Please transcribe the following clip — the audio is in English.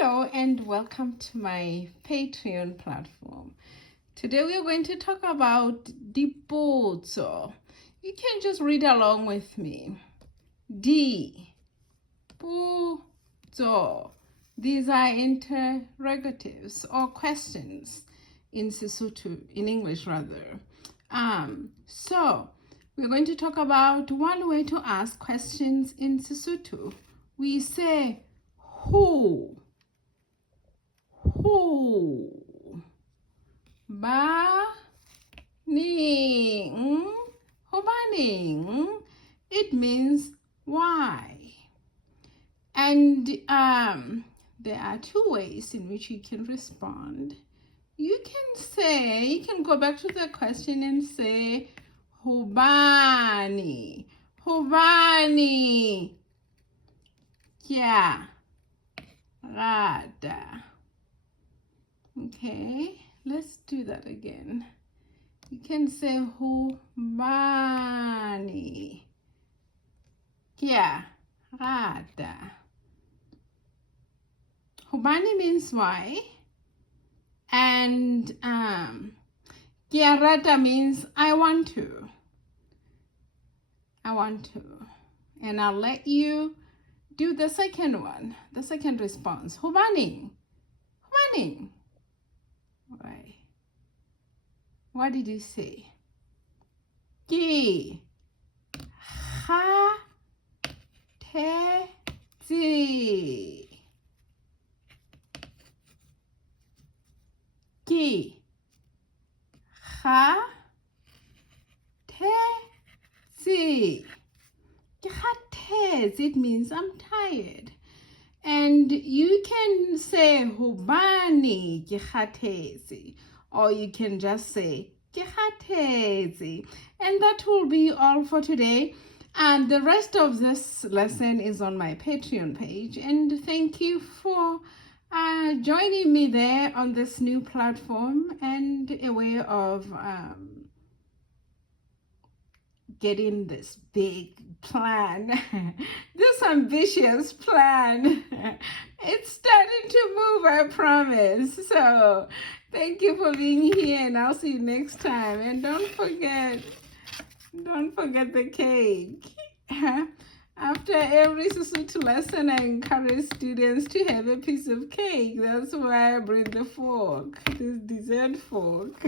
Hello and welcome to my Patreon platform. Today we are going to talk about Lipotso. You can just read along with me. Lipotso. These are interrogatives or questions in Sesotho, in English rather. So we're going to talk about one way to ask questions in Sesotho. We say who, ba ning, hobaning. It means why. And there are two ways in which you can respond. You can go back to the question and say hobani, yeah, rada. Okay, let's do that again. You can say hobani, yeah, rada. Hobani means why, and rada means I want to. And I'll let you do the second one, the second response. Hobani. Right. What did you say? Ki ha te zi. Ki ha te zi. It means I'm tired. And you can say hobani kihatezi, or you can just say kihatezi. And that will be all for today. And the rest of this lesson is on my Patreon page. And thank you for joining me there on this new platform and a way of getting this big plan, this ambitious plan. It's starting to move, I promise. So thank you for being here, and I'll see you next time. And don't forget the cake. After every Sesotho lesson, I encourage students to have a piece of cake. That's why I bring the fork, this dessert fork.